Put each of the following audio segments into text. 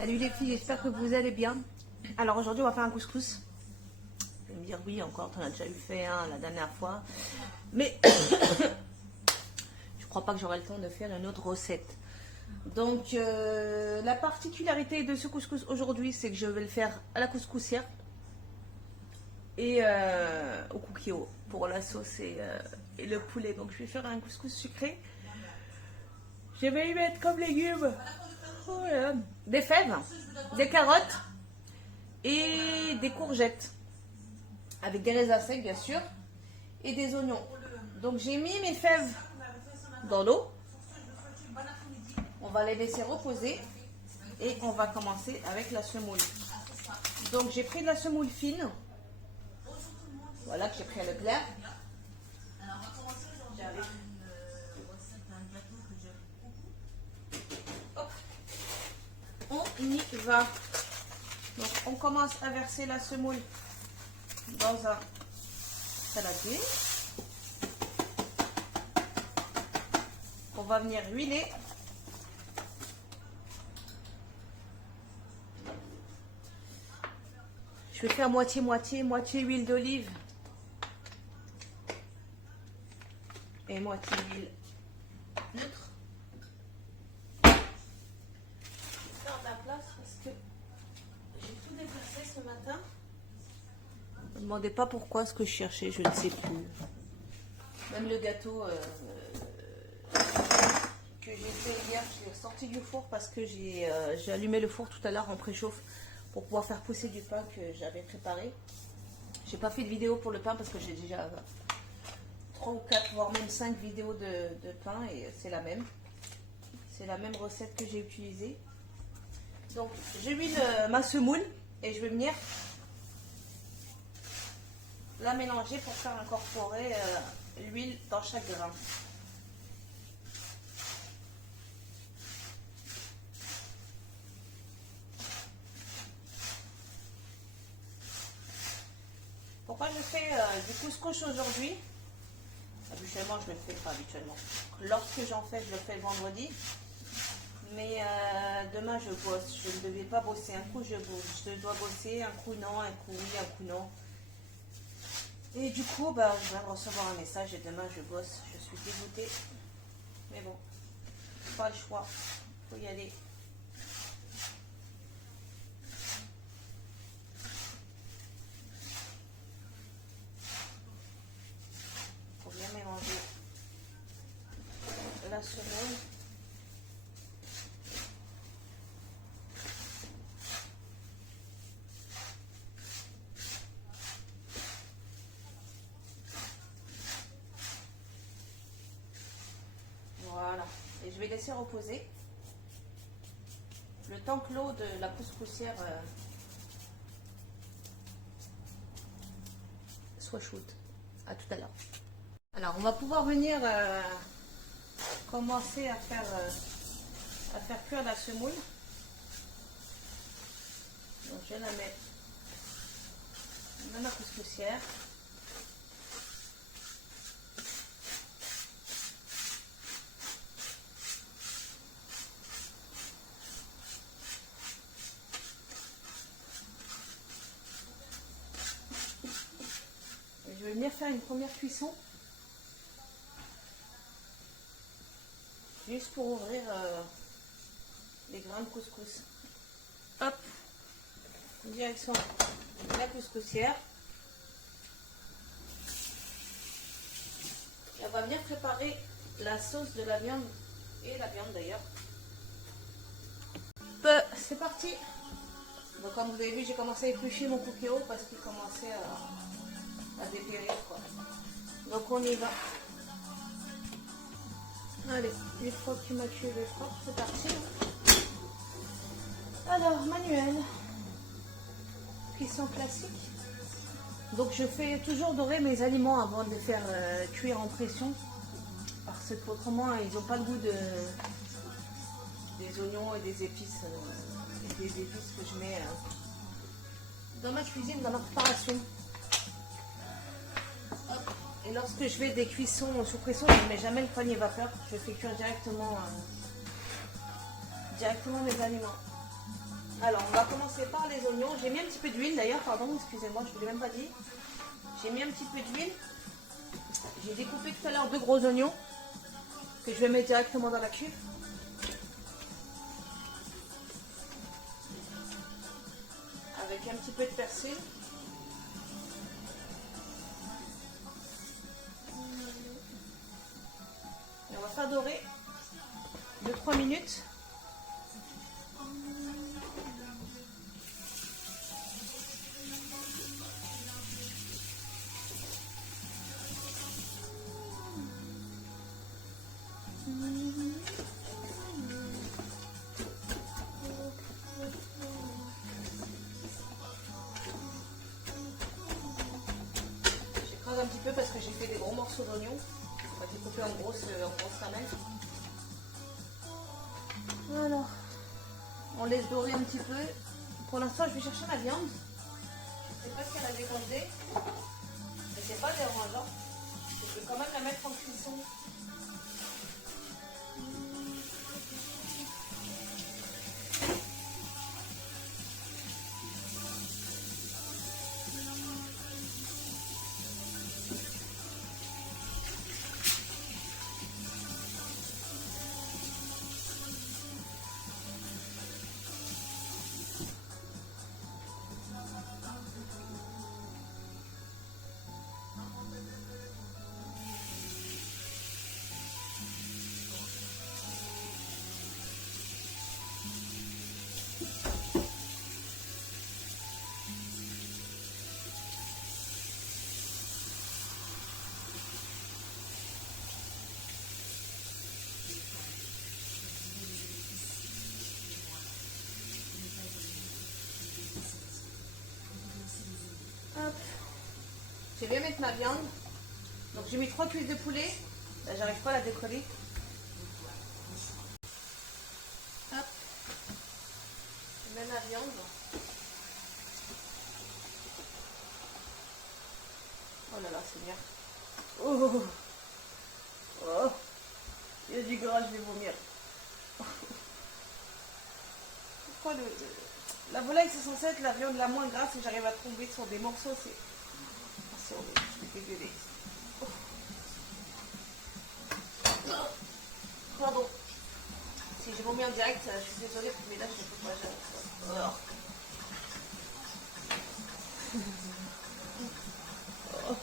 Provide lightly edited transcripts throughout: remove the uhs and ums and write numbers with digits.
Salut les filles, j'espère que vous allez bien. Alors aujourd'hui on va faire un couscous. Vous allez me dire oui encore, t'en as déjà eu fait un la dernière fois. Mais je crois pas que j'aurai le temps de faire une autre recette. Donc la particularité de ce couscous aujourd'hui, c'est que je vais le faire à la couscoussière et au kukio pour la sauce et le poulet. Donc je vais faire un couscous sucré. Je vais y mettre comme légumes des fèves, des carottes et des courgettes avec des raisins secs bien sûr et des oignons. Donc j'ai mis mes fèves dans l'eau. On va les laisser reposer et on va commencer avec la semoule. Donc j'ai pris de la semoule fine. Voilà que j'ai pris à Leclerc. On y va. Donc on commence à verser la semoule dans un saladier. On va venir huiler. Je vais faire moitié-moitié, moitié huile d'olive et moitié huile neutre. Ce matin. Ne me demandez pas pourquoi ce que je cherchais, je ne sais plus. Même le gâteau que j'ai fait hier, je l'ai sorti du four parce que j'ai allumé le four tout à l'heure en préchauffe pour pouvoir faire pousser du pain que j'avais préparé. J'ai pas fait de vidéo pour le pain parce que j'ai déjà 3 ou 4 voire même 5 vidéos de pain et c'est la même. C'est la même recette que j'ai utilisée. Donc j'ai mis ma semoule. Et je vais venir la mélanger pour faire incorporer l'huile dans chaque grain. Pourquoi je fais du couscous aujourd'hui? Habituellement, je ne le fais pas habituellement. Lorsque j'en fais, je le fais le vendredi. Mais demain je bosse, je ne devais pas bosser, un coup je dois bosser, un coup non, un coup oui, un coup non. Et du coup, je viens de recevoir un message et demain je bosse, je suis dégoûtée. Mais bon, pas le choix, faut y aller. Faut bien mélanger la semoule. Voilà, et je vais laisser reposer le temps que l'eau de la couscoussière soit chaude. À tout à l'heure. Alors, on va pouvoir venir commencer à faire cuire la semoule. Donc, je la mets dans la couscoussière. Je vais venir faire une première cuisson. Juste pour ouvrir les grains de couscous. Hop, direction la couscoussière. Et on va venir préparer la sauce de la viande et la viande d'ailleurs. C'est parti. Donc comme vous avez vu, j'ai commencé à éplucher mon kukio parce qu'il commençait à dépérir quoi. Donc on y va. Allez, une fois que tu m'as tué le froid, c'est parti. Alors, manuel. Cuisson classique. Donc je fais toujours dorer mes aliments avant de les faire cuire en pression. Parce qu'autrement, ils n'ont pas le goût des oignons et des épices. Que je mets dans ma cuisine, dans ma préparation. Hop. Et lorsque je fais des cuissons sous pression, je ne mets jamais le panier vapeur. Je fais cuire directement mes aliments. Alors, on va commencer par les oignons. J'ai mis un petit peu d'huile d'ailleurs, pardon, excusez-moi, je ne vous l'ai même pas dit. J'ai mis un petit peu d'huile. J'ai découpé tout à l'heure 2 gros oignons que je vais mettre directement dans la cuve. Avec un petit peu de persil. Et on va faire dorer 2-3 minutes. J'écrase un petit peu parce que j'ai fait des gros morceaux d'oignons. On va découper en grosses lamelles. Voilà. On laisse dorer un petit peu. Pour l'instant, je vais chercher ma viande. Je ne sais pas si elle a décongelé. Mais c'est pas dérangeant. Je vais quand même la mettre en cuisson. Hop. Je vais mettre ma viande. Donc j'ai mis 3 cuisses de poulet. Là, j'arrive pas à la décoller. Hop. Je mets ma viande. Oh là là, c'est bien. Oh, oh. Il y a du gras, je vais vomir. Pourquoi la volaille, c'est censé être la viande la moins grasse et j'arrive à tomber sur des morceaux, c'est horrible, je vais dégueuler. Pardon. Si j'ai vomi en direct, je suis désolée, mais là, je ne peux pas. Alors. Oh.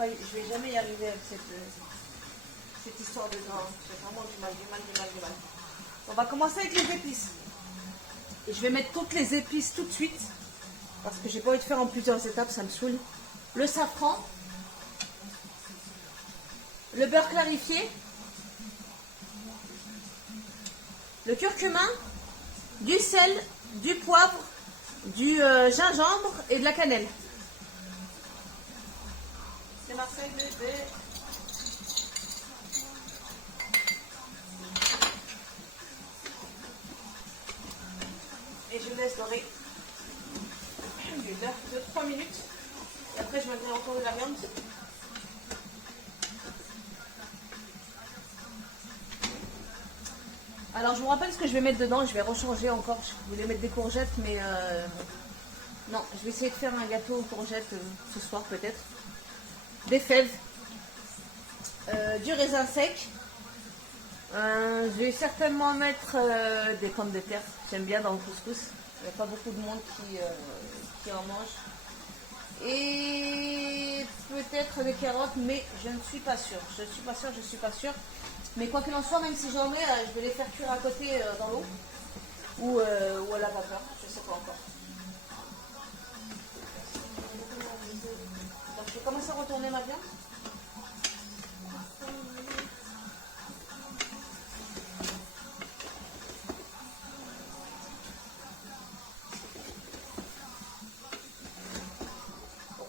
Je vais jamais y arriver avec cette histoire de gras. J'ai vraiment du mal. On va commencer avec les épices. Et je vais mettre toutes les épices tout de suite. Parce que j'ai pas envie de faire en plusieurs étapes, ça me saoule. Le safran. Le beurre clarifié. Le curcuma. Du sel, du poivre, du gingembre et de la cannelle. C'est Marseille bébé. Et je laisse dorer 2-3 minutes. Et après je mettrai encore de la viande. Alors je vous rappelle ce que je vais mettre dedans. Je vais rechanger encore. Je voulais mettre des courgettes, mais non, je vais essayer de faire un gâteau aux courgettes ce soir peut-être. Des fèves, du raisin sec. Je vais certainement mettre des pommes de terre. J'aime bien dans le couscous. Il n'y a pas beaucoup de monde qui en mange. Et peut-être des carottes, mais je ne suis pas sûre. Je suis pas sûre. Mais quoi qu'il en soit, même si j'en mets, je vais les faire cuire à côté dans l'eau ou à la vapeur. Je ne sais pas encore. Donc je vais commencer à retourner ma viande.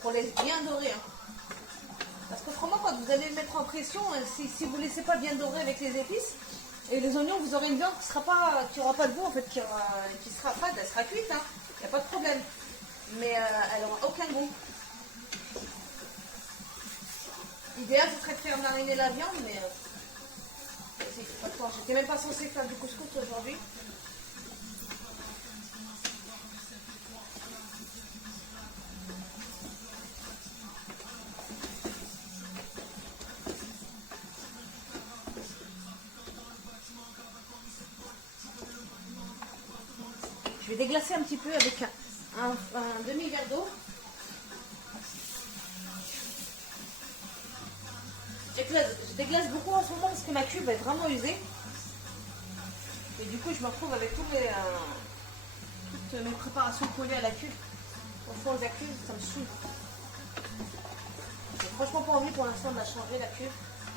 On laisse bien dorer. Hein. Parce qu'autrement, quand vous allez le mettre en pression, si vous ne laissez pas bien dorer avec les épices et les oignons, vous aurez une viande qui n'aura pas de goût, en fait, qui sera fade, elle sera cuite. Hein. Il n'y a pas de problème. Mais elle n'aura aucun goût. L'idéal, ce serait de faire mariner la viande, mais j'étais même pas censée faire du couscous aujourd'hui. Je vais déglacer un petit peu avec un demi-verre d'eau. Je déglace beaucoup en ce moment parce que ma cuve est vraiment usée. Et du coup, je me retrouve avec toutes mes préparations collées à la cuve. Au fond de la cuve, ça me saoule. J'ai franchement pas envie pour l'instant de la changer, la cuve,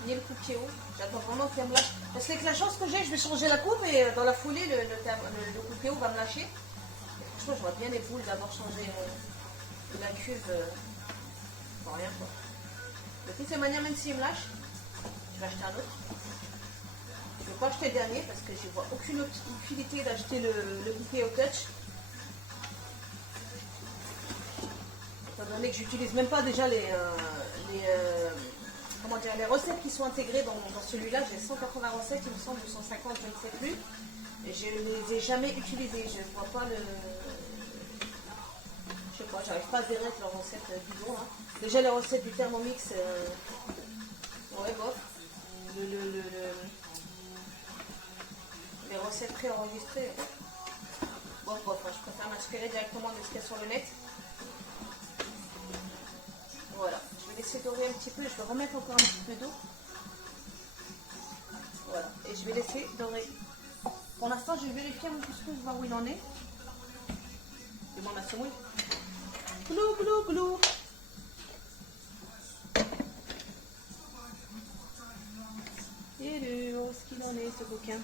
ni le cookéo. J'attends vraiment qu'elle me lâche. Parce que avec la chance que j'ai, je vais changer la coupe et dans la foulée, le cookéo va me lâcher. Et franchement, j'aurais bien les boules d'avoir changé la cuve. Pour rien quoi. De toutes les manières, même s'il me lâche, je vais acheter un autre. Je ne vais pas acheter le dernier parce que je ne vois aucune utilité d'acheter le cookéo Touch. Étant donné que j'utilise même pas déjà les recettes qui sont intégrées dans celui-là. J'ai 180 recettes, il me semble, ou 150, je ne sais plus. Et je ne les ai jamais utilisées. Je ne vois pas le... Je sais pas, j'arrive pas à adhérer avec leurs recettes bidon. Hein. Déjà les recettes du Thermomix, ouais, bof. Les recettes préenregistrées, bof, bof. Hein. Je préfère m'inspirer directement de ce qu'il y a sur le net. Voilà, je vais laisser dorer un petit peu, je vais remettre encore un petit peu d'eau. Voilà, et je vais laisser dorer. Pour l'instant, je vais vérifier mon couscous, voir où il en est. Et moi, ma semoule. Glou, glou, glou. Et où est-ce qu'il en est, ce bouquin?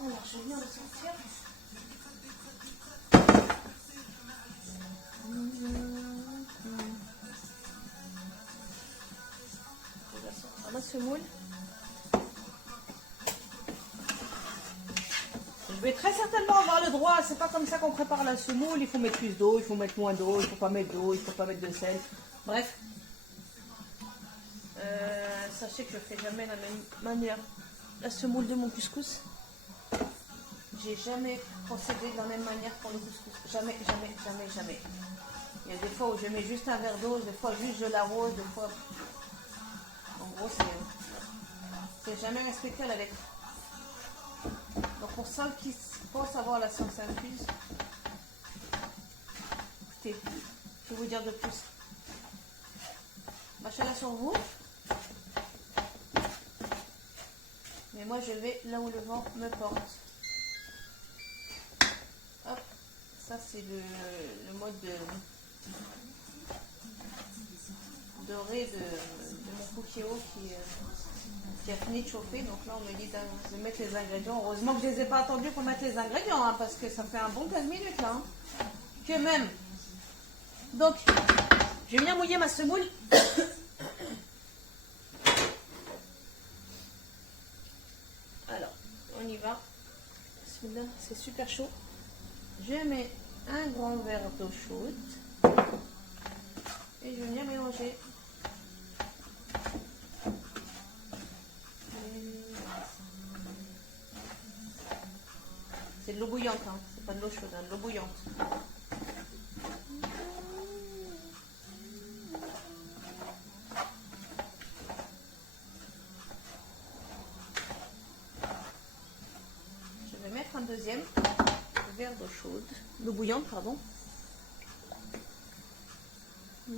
Alors, je viens de sortir. Ma semoule. Je vais très certainement avoir le droit, c'est pas comme ça qu'on prépare la semoule, il faut mettre plus d'eau, il faut mettre moins d'eau, il faut pas mettre d'eau, il faut pas mettre de sel. Bref. Sachez que je fais jamais la même manière la semoule de mon couscous. J'ai jamais procédé de la même manière pour le couscous. Jamais, jamais, jamais, jamais. Il y a des fois où je mets juste un verre d'eau, des fois juste je l'arrose, des fois... En gros, c'est jamais respecté à la lettre. Donc pour ceux qui pensent avoir la science infuse, écoutez, je vais vous dire de plus. Machallah sur vous. Mais moi je vais là où le vent me porte. Hop, ça c'est le mode doré de mon cookéo qui a fini de chauffer. Donc là on me dit de mettre les ingrédients. Heureusement que je ne les ai pas attendus pour mettre les ingrédients, hein, parce que ça fait un bon 15 minutes là. Hein. Que même. Donc, je vais venir mouiller ma semoule. Alors, on y va. Bismillah, c'est super chaud. Je mets un grand verre d'eau chaude. Et je vais venir mélanger. C'est de l'eau bouillante, hein. C'est pas de l'eau chaude, hein, de l'eau bouillante. Je vais mettre un deuxième verre d'eau chaude, d'eau bouillante, pardon. Du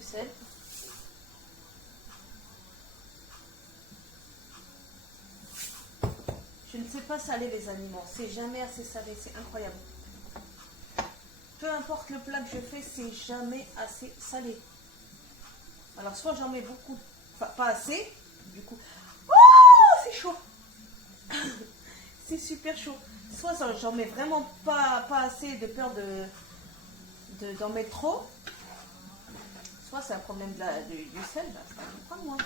sel. Je ne sais pas saler les aliments, c'est jamais assez salé, c'est incroyable. peu importe le plat que je fais, c'est jamais assez salé. Alors soit j'en mets beaucoup, enfin pas assez, du coup, oh c'est chaud, c'est super chaud. Soit j'en mets vraiment pas assez de peur d'en mettre trop. Soit c'est un problème du sel, bah, ça va prendre moins.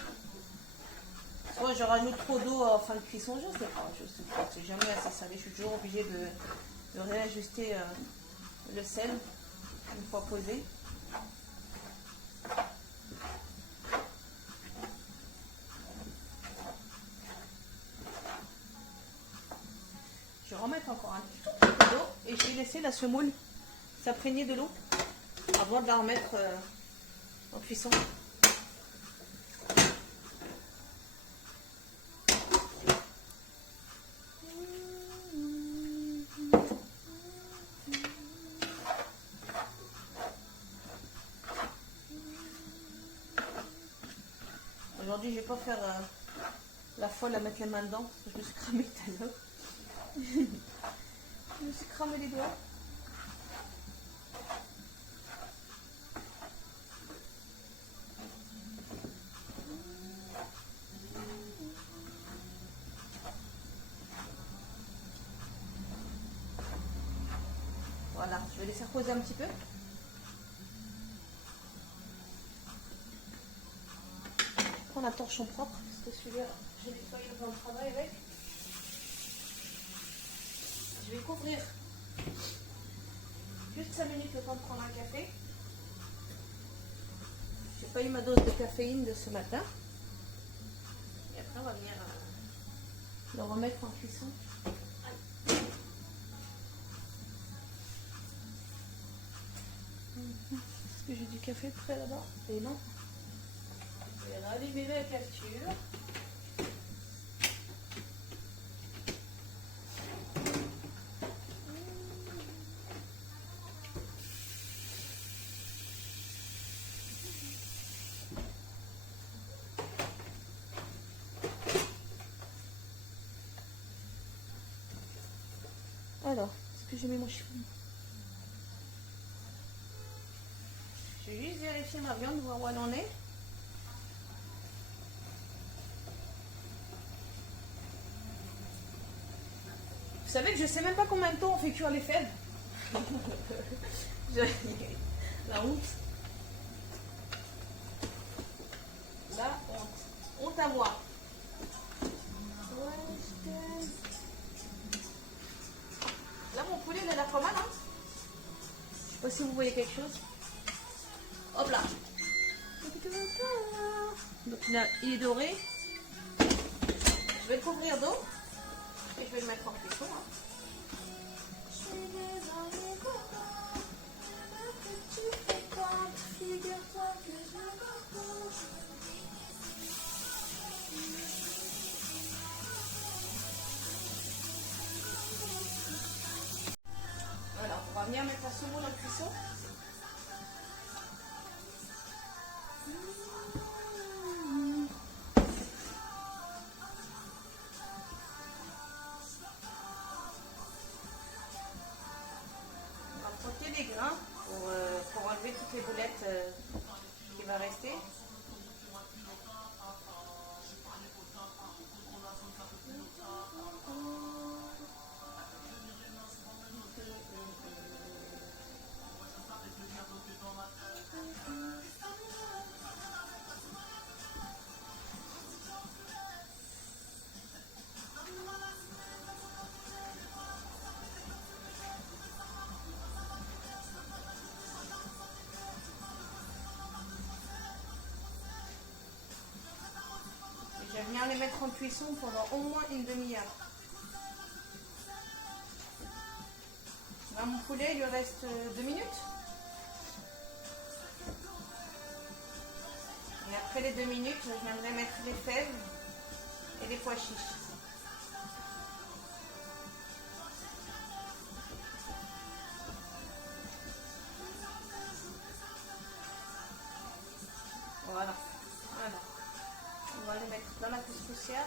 Soit je rajoute trop d'eau en fin de cuisson, je sais pas, c'est jamais assez salé. Je suis toujours obligée de réajuster le sel une fois posé. Je vais remettre encore un tout petit peu d'eau et je vais laisser la semoule s'imprégner de l'eau avant de la remettre en cuisson. Aujourd'hui, je vais pas faire la folle à mettre les mains dedans parce que je me suis cramé tout à l'heure. Je me suis cramé les doigts. Voilà, je vais laisser reposer un petit peu. Je prends la torchon propre parce que celui-là, j'ai nettoyé le plan de travail avec. Je vais couvrir juste 5 minutes le temps de prendre un café. J'ai pas eu ma dose de caféine de ce matin. Et après, on va venir le remettre en cuisson. Est-ce que j'ai du café prêt là-bas? Et non. Je vais rallumer la capture. Alors, est-ce que j'ai mis mon chiffon? Je vais juste vérifier ma viande, voir où elle en est. Vous savez que je sais même pas combien de temps on fait cuire les fèves. La honte. La honte. Honte à moi. Là, mon poulet, il a l'air pas mal, hein. Je sais pas si vous voyez quelque chose. Hop là. Donc là, il est doré. Je vais le couvrir d'eau et je vais le mettre en cuisson. Alors, on va venir mettre la semoule en cuisson. Les grains pour enlever toutes les boulettes qui va rester. Je vais venir les mettre en cuisson pendant au moins une demi-heure. Là, mon poulet, il lui reste 2 minutes. Et après les 2 minutes, je viendrai mettre les fèves et les pois chiches. Voilà. Voilà. On va les mettre dans la couscoussière.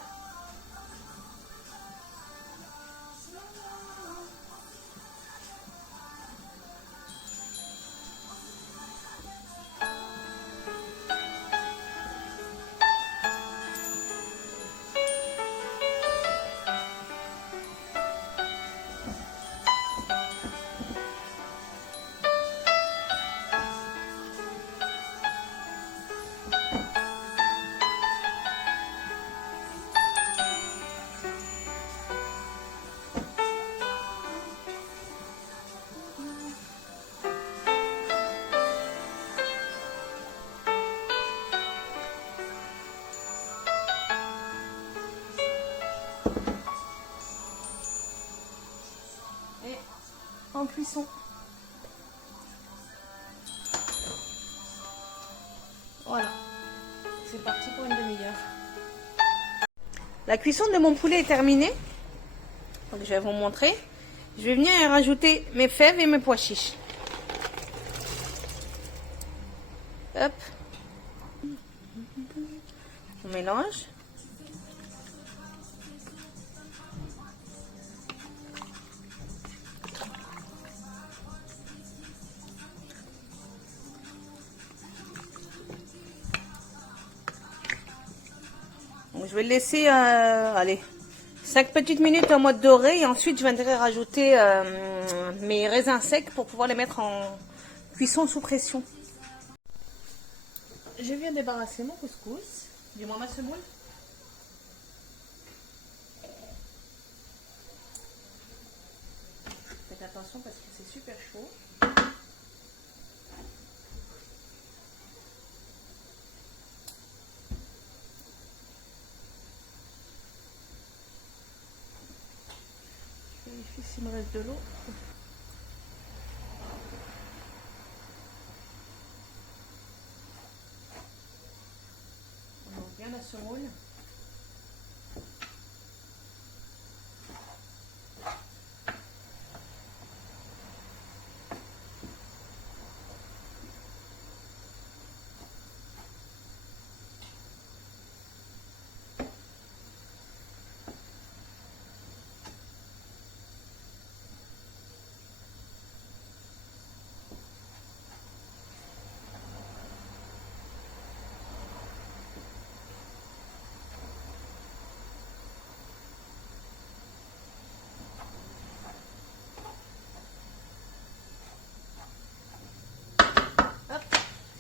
est en cuisson. Voilà, c'est parti pour une demi-heure. La cuisson de mon poulet est terminée. Donc je vais vous montrer. Je vais venir y rajouter mes fèves et mes pois chiches. Hop. On mélange. Donc, je vais le laisser, allez, 5 petites minutes en mode doré. Et ensuite, je viendrai rajouter mes raisins secs pour pouvoir les mettre en cuisson sous pression. Je viens débarrasser mon couscous. Dis-moi ma semoule. Faites attention parce que c'est super chaud. Je vérifie s'il me reste de l'eau. On ouvre bien la semoule.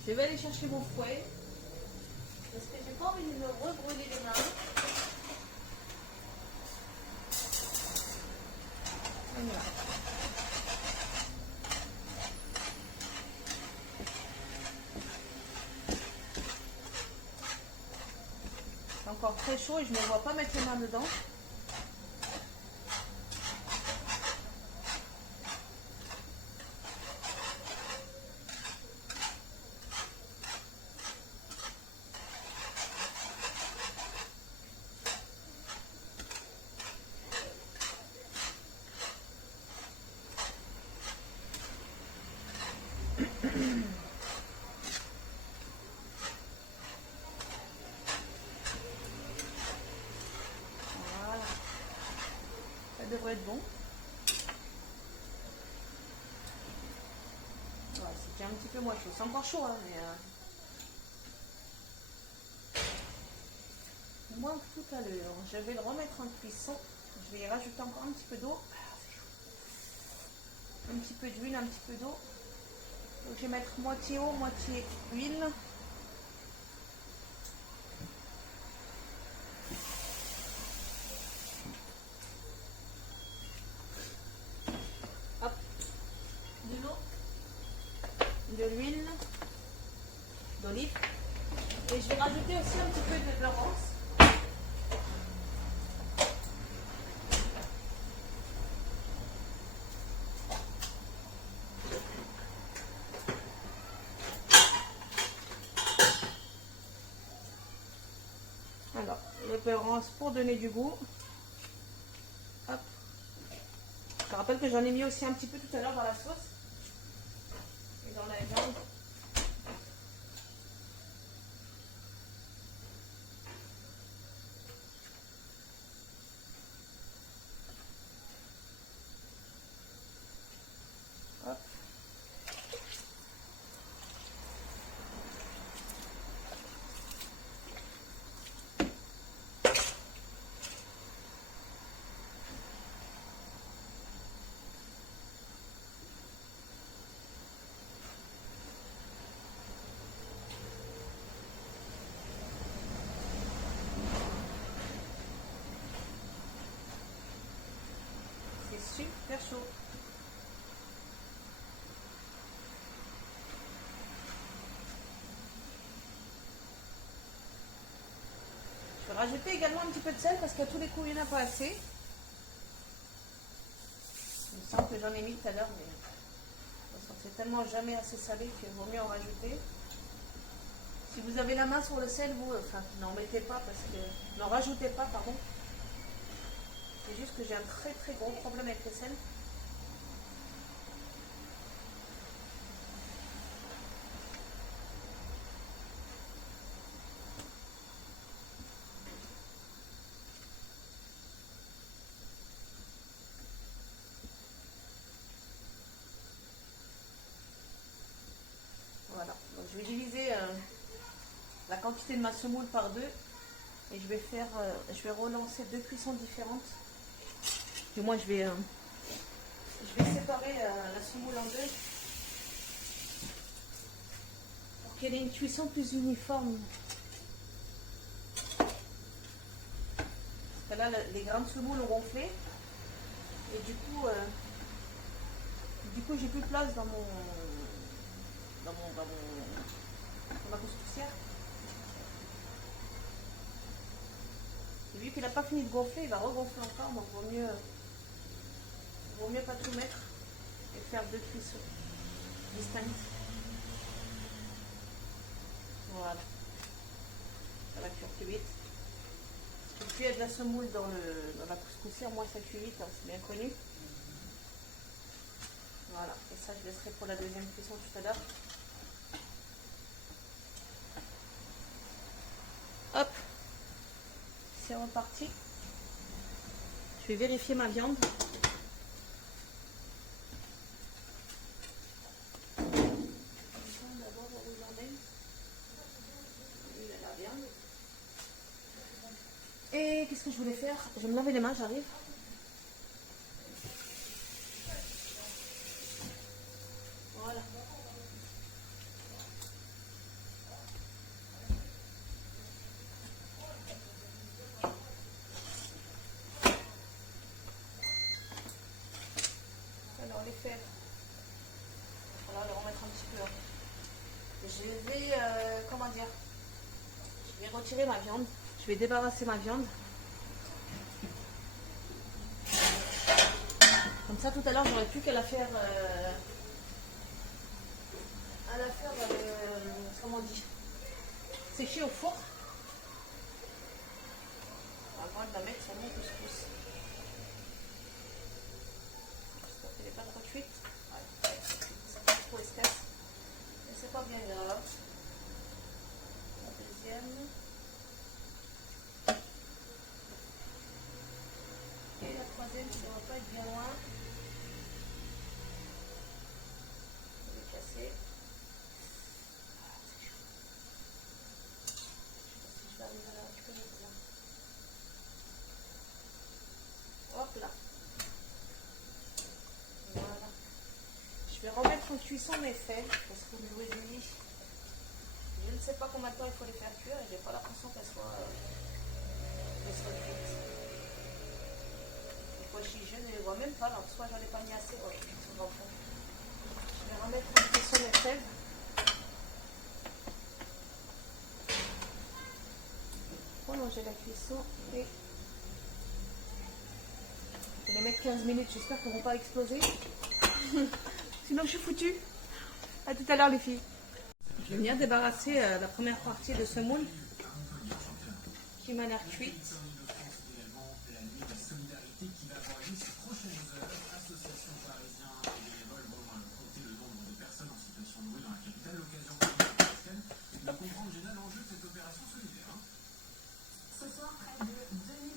Je vais aller chercher mon fouet parce que j'ai pas envie de me rebrûler les mains. Voilà. C'est encore très chaud et je ne me vois pas mettre les mains dedans. Voilà, ça devrait être bon. Ouais, c'était un petit peu moins chaud. C'est encore chaud, hein, mais moins que tout à l'heure. Je vais le remettre en cuisson. Je vais y rajouter encore un petit peu d'eau. Un petit peu d'huile, un petit peu d'eau. Je vais mettre moitié eau, moitié huile. Hop, de l'eau, de l'huile, d'olive. Et je vais rajouter aussi un petit peu de Florence. Alors, l'espérance pour donner du goût. Hop. Je rappelle que j'en ai mis aussi un petit peu tout à l'heure dans la sauce. Et dans la viande. Hop. C'est super chaud. Je vais rajouter également un petit peu de sel parce qu'à tous les coups il n'y en a pas assez. sens que j'en ai mis tout à l'heure, mais c'est tellement jamais assez salé qu'il vaut mieux en rajouter. Si vous avez la main sur le sel, vous, enfin, n'en mettez pas parce que, n'en rajoutez pas, pardon. C'est juste que j'ai un très très gros problème avec le sel. Voilà, donc je vais diviser la quantité de ma semoule par deux et je vais relancer deux cuissons différentes. Du moins, je vais séparer la semoule en deux pour qu'elle ait une cuisson plus uniforme. Parce que là, les grains de semoule ont gonflé et du coup, j'ai plus de place dans ma couscoussière. Et vu qu'il n'a pas fini de gonfler, il va regonfler encore, donc vaut mieux pas tout mettre et faire deux cuissons distinctes. Voilà. Ça va cuire plus vite. Parce que plus il y a de la semoule dans la couscoussière, moins ça cuit vite, hein, c'est bien connu. Voilà, et ça je laisserai pour la deuxième cuisson tout à l'heure. Hop, c'est reparti. Je vais vérifier ma viande. D'abord, où il en est. Il a la viande. Et qu'est-ce que je voulais faire? Je vais me laver les mains, j'arrive. Voilà. Alors les fèves, on va les remettre un petit peu. Je vais, comment dire, je vais retirer ma viande. Je vais débarrasser ma viande. Comme ça, tout à l'heure, j'aurais plus qu'à la faire, comment on dit, sécher au four. Avant de la mettre sur mon couscous. J'espère qu'elle n'est pas trop cuite. Ouais, c'est pas trop espèce. Mais c'est pas bien grave. La deuxième. Et la troisième qui ne doit pas être bien loin. Je vais casser. Je sais pas si je vais arriver à la récupérer celle-là. Hop là. Voilà. Je vais remettre en cuisson mes fèves parce que je vous ai dit, je ne sais pas combien de temps il faut les faire cuire et j'ai pas l'impression qu'elles soient cuites. Les pois chiches, je ne les vois même pas, alors soit j'en ai pas mis assez, ouais, c'est bon. Je vais remettre en cuisson mes fèves. Prolonger la cuisson et je vais les mettre 15 minutes, j'espère qu'elles ne vont pas exploser. Sinon je suis foutue. A tout à l'heure les filles. Je vais venir débarrasser la première partie de semoule qui m'a l'air cuite. Ce soir, près de 2000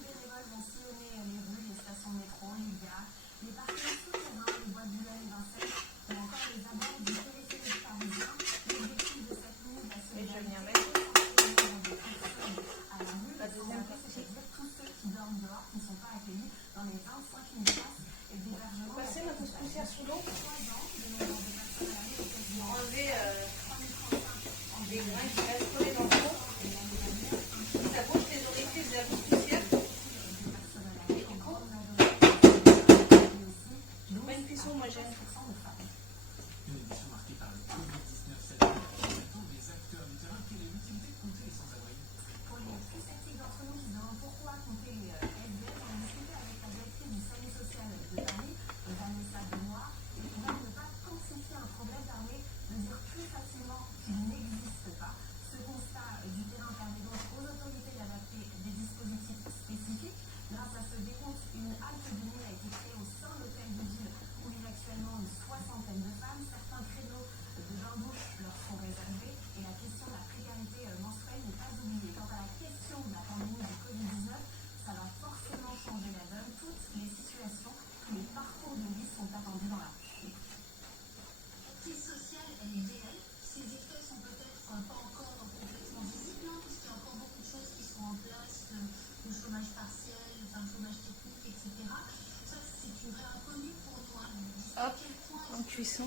bénévoles vont sillonner les rues, les stations de métro, les gares, les parkings souterrains, les boîtes du Lait, Vincennes, ou encore les abords du téléphérique parisien. L'objectif de cette nuit va se à la rue. La deuxième partie, c'est-à-dire tous ceux qui dorment dehors, qui ne sont pas accueillis dans les 25 000 places et d'hébergement. Passer ma couscoussière sous l'eau. 3 ans de nombre de personnes à l'année, quasiment Enlever des grains qui restent collés dans le fond. Ça bouge les orifices de la couscoussière. Et du coup, pas une cuisson homogène. Une édition marquée par le Covid-19, cette année, des acteurs du terrain. Quelle est l'utilité de compter les sans-abri? Pour les plus sceptiques d'entre nous qui se demandent pourquoi compter les SDF, on a discuté avec la directrice du service social de Paris, Vanessa Hop, en cuisson.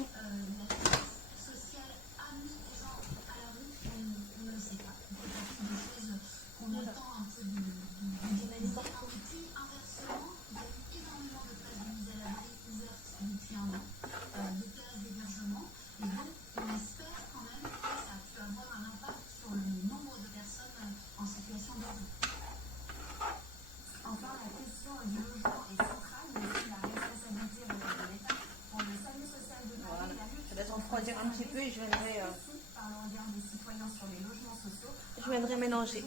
Refroidir un petit peu et je viendrai mélanger.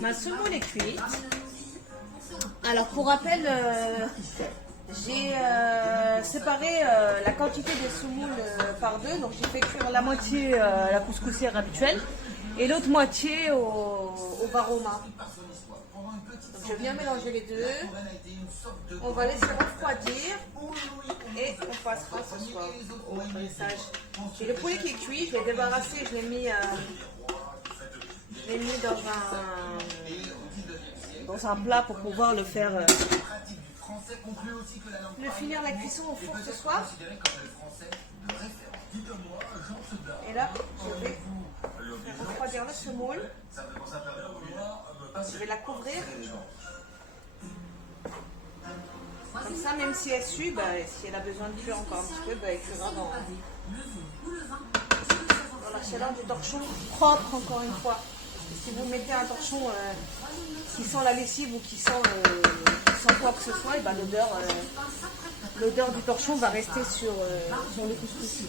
Ma semoule est cuite. Alors pour rappel, j'ai séparé la quantité de semoule par deux. Donc j'ai fait cuire la moitié à la couscoussière habituelle et l'autre moitié au varoma. Donc je viens mélanger les deux. On va laisser refroidir et on passera ce soir au dressage. J'ai le poulet qui est cuit, je l'ai débarrassé, je l'ai mis dans un plat pour pouvoir le faire le finir la cuisson au four ce soir. Et là, je vais faire refroidir la semoule. Je vais la couvrir. Comme ça, même si elle sue, si elle a besoin de cuire encore un petit peu, elle cuira dans la chaleur du torchon propre, encore une fois. Parce que si vous mettez un torchon qui sent la lessive ou qui sent quoi que ce soit, l'odeur du torchon va rester sur le couscous.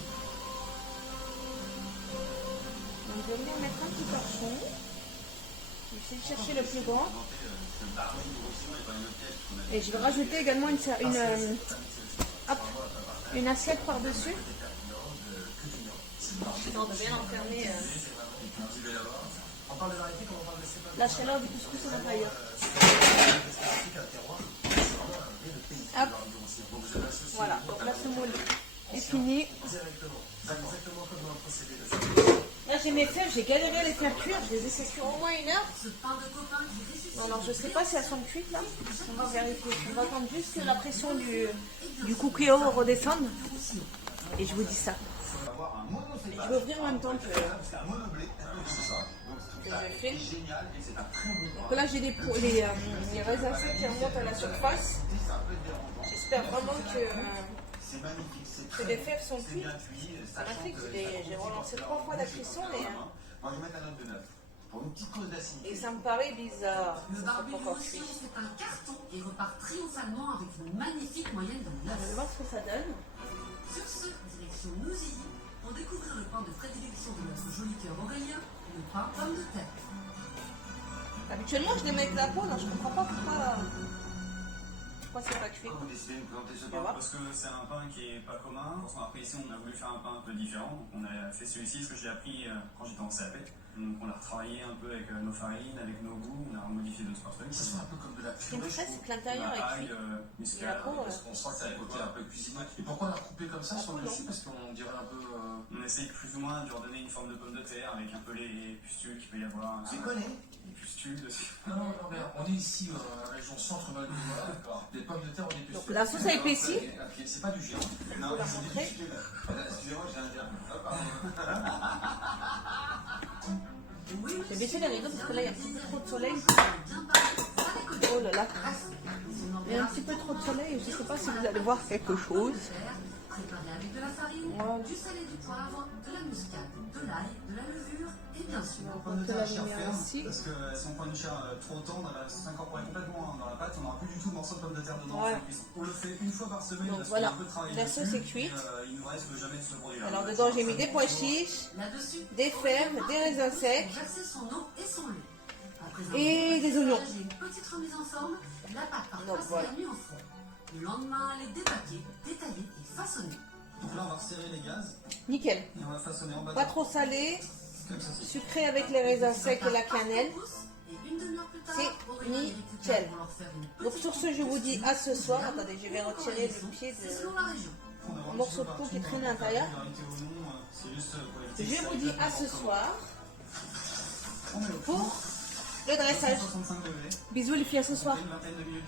Donc je vais venir mettre un petit torchon. Je vais essayer de chercher le plus grand. Et je vais rajouter également une assiette par-dessus. Histoire de bien enfermer la chaleur du couscous à l'intérieur. Hop. Voilà, donc la semoule est finie. Là j'ai mes fèves, j'ai galéré à les faire cuire, je les ai fait cuire au moins 1 heure. Bon, alors je sais pas si elles sont cuites là, on va vérifier. On va attendre juste que la pression du cookéo redescende et je vous dis ça. Et je vais ouvrir en même temps que je fais. Donc là j'ai les raisins secs qui remontent à la surface. J'espère vraiment que les fèves sont cuites. Ça m'intrigue, j'ai relancé 3 fois la cuisson et ça me paraît bizarre. Le barbecue c'est un carton et repart triomphalement avec une magnifique moyenne de 9. Je vais voir ce que ça donne. Sur ce, direction Nouzilly, pour découvrir le pain de prédilection de notre joli cœur Aurélien, le pain pomme de terre. Habituellement, je les mets avec la peau, non, je comprends pas pourquoi c'est pas cuit. Parce que c'est un pain qui est pas commun. Après ici on a voulu faire un pain un peu différent. Donc, on a fait celui-ci, ce que j'ai appris quand j'étais en CAP. Donc on l'a retravaillé un peu avec nos farines, avec nos goûts, on a modifié d'autres parfums. Ça sent un peu comme de la Ce qui me purée. stresse, c'est que l'intérieur est cuit. Mais la peau, On sent que ça a un côté un peu cuisiné. Et pourquoi la couper comme ça sur le dessus? Parce qu'on dirait un peu. On essaye plus ou moins de lui redonner une forme de pomme de terre avec un peu les pustules qu'il peut y avoir. C'est quoi les pustules dessus. Non, regarde, on est ici dans la région centre-val du Voilà, des pommes de terre, on est Donc la sauce a épaissi. C'est pas du géant. On va la montrer. Excusez-moi, j'ai un diable. J'ai baissé les rideaux parce que là il y a trop de soleil. Oh là là. Il y a un petit peu trop de soleil. Je ne sais pas si vous allez voir quelque chose. Préparé avec de la farine, du sel et du poivre, de la muscade, de l'ail, de la levure et bien sûr. On va monter la lumière ici. Parce que si on prend une chair trop tendre, elle va s'incorporer complètement dans la pâte, on n'aura plus du tout de morceaux de pommes de terre dedans. Ouais. On le fait une fois par semaine. Donc parce voilà, qu'il y a un peu de travail la sauce dessus, est cuite. Il nous reste jamais de ce produit-là. Alors dedans j'ai mis des pois chiches, Là-dessus, des fèves, des raisins secs verser son eau et son lait. Après et des oignons. une petite remise en forme, la pâte part Donc, passer voilà. la nuit au four. Le lendemain, elle est dépaquée, détaillée et façonnée. Donc là, on va resserrer les gaz Nickel. et on va façonner en bas. Pas trop salé, Comme ça, c'est sucré avec les raisins secs et la cannelle. Et une demi-heure plus tard, C'est Aurélien les récupère nickel. pour leur faire une Donc petite sur ce, je vous dis à ce soir. Attendez, je vais retirer le pied C'est selon la région. un morceau de peau qui traîne à l'intérieur. Je vous dis à ce soir pour le dressage. 65 degrés. Bisous les filles, à ce soir. Une vingtaine de minutes.